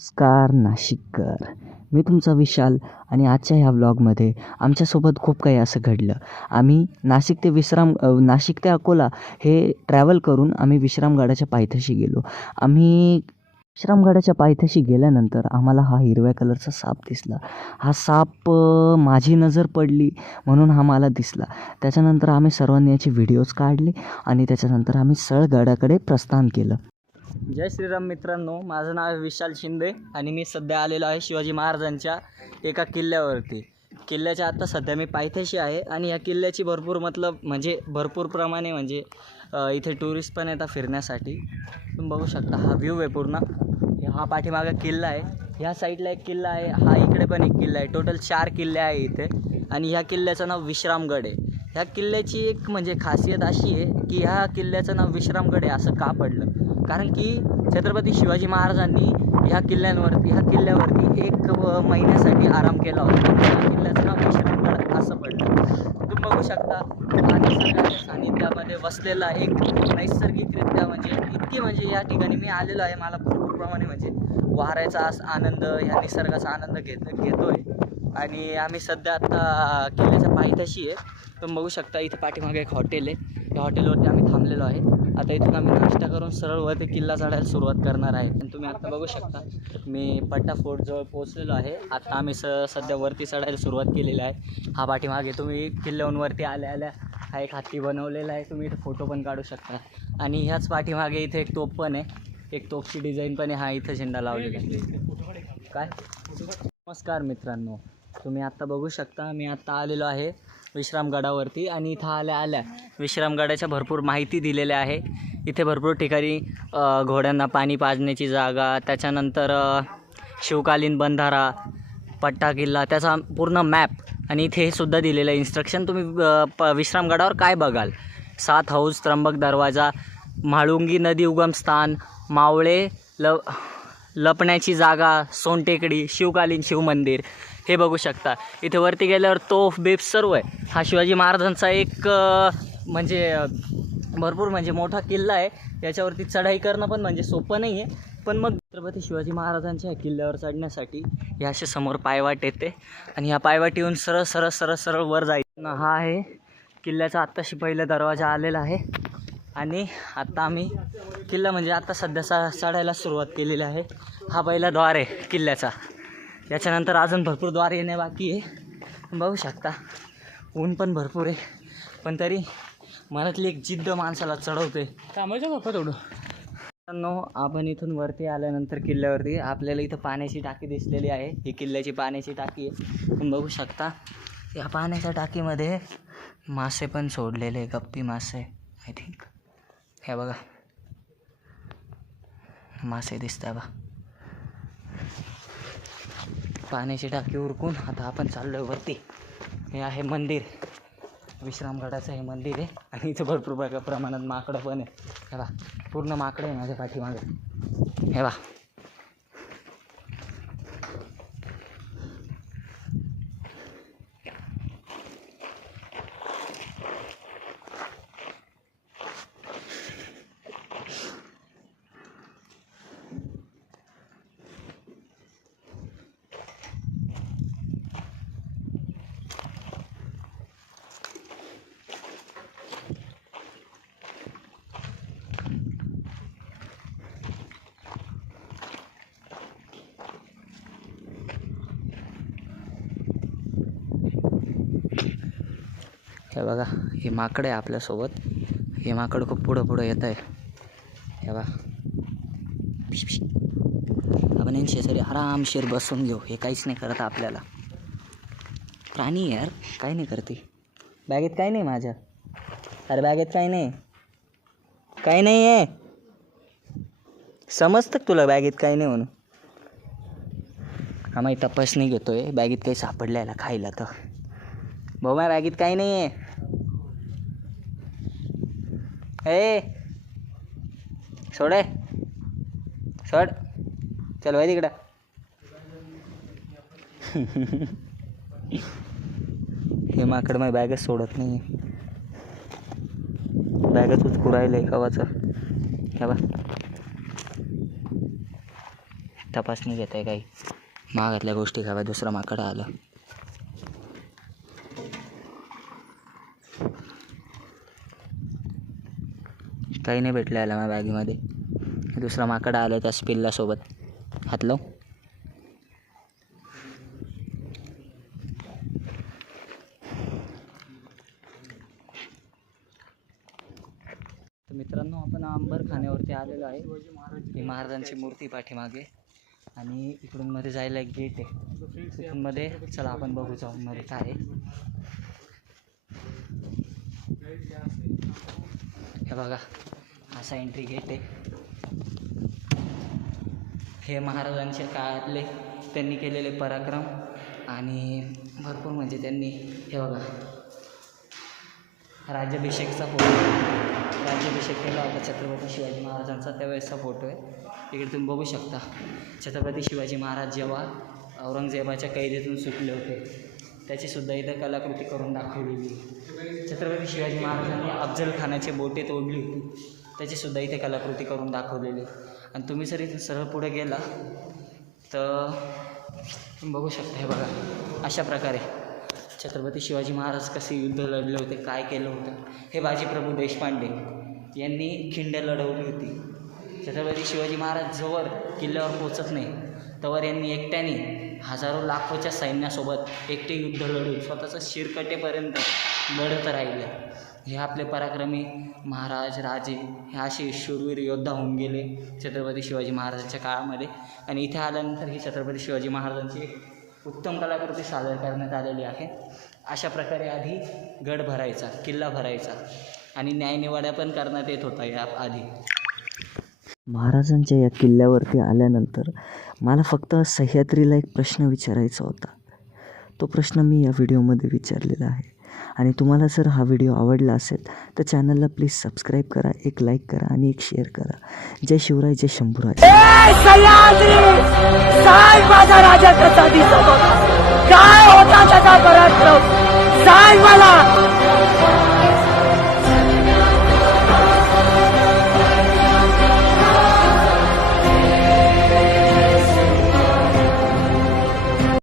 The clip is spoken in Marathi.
नमस्कार नाशिककर, मी तुमचा विशाल आणि आजच्या ह्या व्लॉगमध्ये आमच्यासोबत खूप काही असं घडलं. आम्ही नाशिक ते अकोला हे ट्रॅव्हल करून आम्ही विश्रामगडाच्या पायथ्याशी गेलो. आम्ही विश्रामगडाच्या पायथ्याशी गेल्यानंतर आम्हाला हा हिरव्या कलरचा साप दिसला. हा साप माझी नजर पडली म्हणून हा मला दिसला. त्याच्यानंतर आम्ही सर्वांनी याचे व्हिडिओज काढले आणि त्याच्यानंतर आम्ही सळगडाकडे प्रस्थान केलं. जय श्रीराम मित्रांनो, माझं नाव आहे विशाल शिंदे आणि मी सध्या आलेलो आहे शिवाजी महाराजांच्या एका किल्ल्यावरती. किल्ल्याच्या आत्ता सध्या मी पायथ्याशी आहे आणि या किल्ल्याची भरपूर प्रमाणे इथे टुरिस्ट पण येतात फिरण्यासाठी. तुम्ही बघू शकता हा व्ह्यू आहे पूर्ण. हा पाठीमागा किल्ला आहे, ह्या साईडला एक किल्ला आहे, हा इकडे पण एक किल्ला आहे. टोटल 4 किल्ले आहे इथे आणि ह्या किल्ल्याचं नाव विश्रामगड आहे. ह्या किल्ल्याची एक खासियत अशी आहे की ह्या किल्ल्याचं नाव विश्रामगड आहे असं का पडलं, कारण की छत्रपती शिवाजी महाराजांनी ह्या किल्ल्यावरती 1 महिन्यासाठी आराम केला होता. ह्या किल्ल्याचं नाव विश्रामगड असं पडलं. तुम्ही बघू शकता निसर्गाच्या सानिध्यामध्ये वसलेला एक नैसर्गिकरित्या या ठिकाणी मी आलेलो आहे. मला भरपूर प्रमाणे वाऱ्याचा आनंद, ह्या निसर्गाचा आनंद घेतोय आणि आम्ही सध्या आता किल्ल्याच्या पायथ्याशी आहे. तुम्ही बघू शकता इथे पाठीमागे एक हॉटेल आहे. त्या हॉटेलवरती आम्ही थांबलेलो आहे. आता इथून आम्ही नाश्ता करून सरळ वरती किल्ला चढायला सुरुवात करणार आहे. आणि तुम्ही आता बघू शकता मी पट्टा फोर्टजवळ पोहोचलेलो आहे. आता आम्ही सध्या वरती चढायला सुरुवात केलेली आहे. हा पाठीमागे तुम्ही किल्ल्याहून वरती आल्या हा एक हत्ती बनवलेला आहे. तुम्ही इथे फोटो पण काढू शकता आणि ह्याच पाठीमागे इथे एक तोफ पण आहे, एक तोफची डिझाईन पण आहे. हा इथं झेंडा लावलेला आहे. काय नमस्कार मित्रांनो, तुम्ही आत्ता बघू शकता मी आत्ता आलेलो आहे विश्रामगडावरती आणि इथं आल्या विश्रामगडाच्या भरपूर माहिती दिलेल्या आहे. इथे भरपूर ठिकाणी घोड्यांना पाणी पाजण्याची जागा, त्याच्यानंतर शिवकालीन बंधारा, पट्टा किल्ला, त्याचा पूर्ण मॅप आणि इथे हे सुद्धा दिलेलं आहे इन्स्ट्रक्शन. तुम्ही विश्रामगडावर काय बघाल: 7 हौज, त्र्यंबक दरवाजा, म्हाळुंगी नदी उगम स्थान, मावळे लपण्याची जागा, सोनटेकडी, शिवकालीन शिवमंदिर हे बघू शकता. इथे वरती गेल्यावर तोफ बेफ सर्व आहे. हा शिवाजी महाराजांचा एक भरपूर मोठा किल्ला आहे. याच्यावरती चढाई करणं पण सोपं नाही आहे. पण मग छत्रपती शिवाजी महाराजांच्या किल्ल्यावर चढण्यासाठी हे असे समोर पायवाट येते आणि ह्या पायवाटीहून सरळ वर जायचं. हा आहे किल्ल्याचा आत्ताशी पहिला दरवाजा आलेला आहे आणि आत्ता आम्ही किल्ला आता सध्या चढायला सुरुवात केलेली आहे. हा पहिला द्वार आहे किल्ल्याचा. याच्यानंतर अजून भरपूर द्वार येणे बाकी आहे. बघू शकता ऊन पण भरपूर आहे, पण तरी मनातली एक जिद्द माणसाला चढवते. थांबायचं बाप्पा थोडं. आपण इथून वरती आल्यानंतर किल्ल्यावरती आपल्याला इथं पाण्याची टाकी दिसलेली आहे. ही किल्ल्याची पाण्याची टाकी आहे. तुम्ही बघू शकता या पाण्याच्या टाकीमध्ये मासे पण सोडलेले, गप्पी मासे आय थिंक. हे बघा मासे दिसतात बा. पाण्याची टाकी उरकून आता आपण चाललो वरती. हे आहे मंदिर, विश्रामगडाचं हे मंदिर आहे आणि इथं भरपूर प्रमाणात माकडं पण आहे. हे बा पूर्ण माकडं आहे माझ्या पाठीमागे. हे बा हे बघा हे माकड आहे आपल्यासोबत. हे माकड खूप पुढं येत आहे. हे बघा आपण यांनी शेजारी आरामशीर बसून घेऊ. हे काहीच नाही करत आपल्याला. प्राणी यार काही नाही करते. बॅगेत काही नाही माझ्या. अरे बॅगेत काही नाही आहे. समजतं का तुला बॅगेत काही नाही म्हणून? आम्ही तपासणी घेतोय बॅगेत काही सापडल्याला खायला. तर भाऊ माझ्या बॅगेत काही नाही आहे. सोड चल भाई तिकडं. हे माकड माझी बॅगच सोडत नाही. बॅगच उचकू राहिलं आहे कवाचं. हे बा तपासणी घेत आहे काही महागातल्या गोष्टी खावा. दुसरा माकड आलं. काही नाही भेटलं याला माझ्या बॅगीमध्ये. दुसरा माकड आलं त्या पिल्लासोबत. हात लाव. तर मित्रांनो, आपण अंबरखान्यावरती आलेलो आहे. ही महाराजांची मूर्ती पाठीमागे आणि इकडून मध्ये जायला एक गेट आहे. तिथून मध्ये चला आपण बघू जाऊन मध्ये काय आहे. हे बघा, असा एंट्री गेट आहे. हे महाराजांच्या काळातले त्यांनी केलेले पराक्रम आणि भरपूर म्हणजे त्यांनी हे बघा राज्याभिषेकचा फोटो, राज्याभिषेक केला होता छत्रपती शिवाजी महाराजांचा, त्यावेळेसचा फोटो आहे. इकडे तुम्ही बघू शकता छत्रपती शिवाजी महाराज जेव्हा औरंगजेबाच्या कैदेतून सुटले होते त्याचीसुद्धा इथं कलाकृती करून दाखवलेली. छत्रपती शिवाजी महाराजांनी अफजल खानाची बोटे तोडली होती, त्याचीसुद्धा इथे कलाकृती करून दाखवलेली. आणि तुम्ही जर इथे सरळ पुढे गेला तर तुम्ही बघू शकता. हे बघा, अशा प्रकारे छत्रपती शिवाजी महाराज कसे युद्ध लढले होते, काय केलं होतं. हे बाजीप्रभू देशपांडे यांनी खिंड लढवली होती. छत्रपती शिवाजी महाराज जोवर किल्ल्यावर पोचत नाही तोवर यांनी एकट्याने हजारो लाखोच्या सैन्यासोबत एकटे युद्ध लढून स्वतःचं शिरकटेपर्यंत लढत राहिले. हे आपले पराक्रमी महाराज राजे हे असे शूरवीर योद्धा होऊन गेले छत्रपती शिवाजी महाराजांच्या काळामध्ये. आणि इथे आल्यानंतर ही छत्रपती शिवाजी महाराजांची उत्तम कलाकृती सादर करण्यात आलेली आहे. अशा प्रकारे आधी गड भरायचा, किल्ला भरायचा आणि न्यायनिवाडा पण करण्यात येत होता या आधी. महाराजांच्या या किल्ल्यावरती आल्यानंतर मला फक्त सह्याद्रीला एक प्रश्न विचारायचा होता. तो प्रश्न मी या व्हिडिओमध्ये विचारलेला आहे. आणि तुम्हाला जर हा व्हिडिओ आवडला असेल तर चॅनलला प्लीज सबस्क्राईब करा, एक लाईक करा आणि एक शेअर करा. जय शिवराय, जय शंभूराज. माझा राजा कसा दिसत होता, काय होता त्याचा पराक्रम, सांग मला.